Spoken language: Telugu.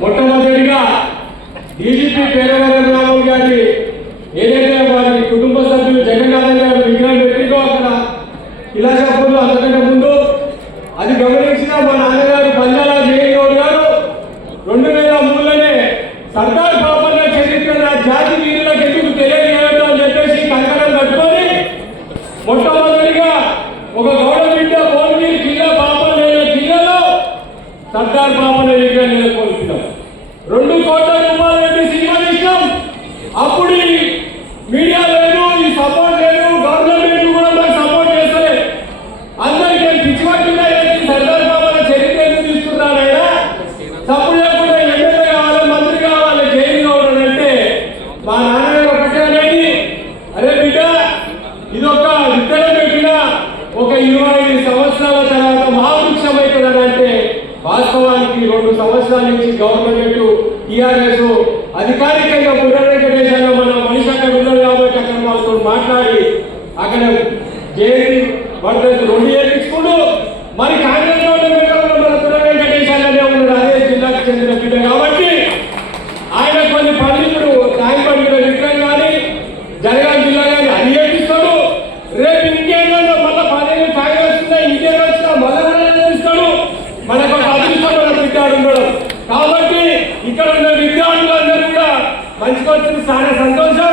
మొట్టమొదటిగా డీజీపీ పేరవరం రాములు గారి ఏదైతే వారి కుటుంబ సభ్యులు జగన్నాథం గారు విగ్రహం పెట్టిందో అక్కడ ఇలాషాపూర్లో అంతకంటే ముందు అది గమనించిన మా నాన్నగారు బంజారా జయగౌడ్ గారు 2003లోనే సర్దార్ పాపన్న చరిత్ర జాతి వీరులకు ఎందుకు తెలియజేయడం అని చెప్పేసి కంకణం కట్టుకొని మొట్టమొదటిగా ఒక గౌడ బిడ్డ భువనగిరి జిల్లా పాపన్న జిల్లాలో సర్దార్ పాపన్న విగ్రహం నెలకొల్పినాం. 2 కోట్ల రూపాయలు పెట్టి సినిమా తీసినాం. అప్పుడు మీడియా లేదు, ఈ సపోర్ట్ లేదు, గవర్నమెంట్ కూడా మాకు సపోర్ట్ చేస్తలే. అందరికీ పిచ్చిపట్టిన సర్దార్ పాపన్న చరిత్ర ఎందుకు తీసుకున్నారైనా సపోర్ట్ లేకుండా ఎమ్మెల్యే కావాలి, మంత్రి కావాలి, జైలు కావాలంటే మా నాన్నగారు ఒకటే అనేది, అరే బిడ్డ ఇదొక విత్తనం పెట్టిన ఒక 25 సంవత్సరాల తర్వాత మహావృక్షం అవుతుందని అంటే వాస్తవానికి 2 సంవత్సరాల నుంచి గవర్నమెంట్ టీఆర్ఎస్ అధికారికంగా పునర్వెంకటేశ్వరంలో మన మనిషి అక్కడ ఉన్నారు కాబట్టి అక్కడ వాళ్ళతో మాట్లాడి అక్కడ జైలు వర్ధంతి 2 ఏర్పించుకుంటూ మరి కాంగ్రెస్ మన పునర్వెంకటేశ్వరంలోనే ఉన్నాడు. అదే జిల్లాకు చెందిన బిడ్డ కాబట్టి ఆయన కొన్ని పండితుడు నాయపడిన విగ్రహం కానీ జనగాం జిల్లా కానీ అది ఏర్పిస్తాడు. రేపు ఇంకేమైనా మళ్ళీ 10 ఏళ్ళు కాంగ్రెస్ వస్తుందా, ఇంకేమైనా వచ్చినా మళ్ళీ ఇస్తాడు. మనకు ఒక అదృష్టం మన బిడ్డాడు ఉండడం కాబట్టి ఇక్కడ ఉన్న విద్యార్థులందరూ కూడా మంచిగా వచ్చిన చాలా సంతోషం.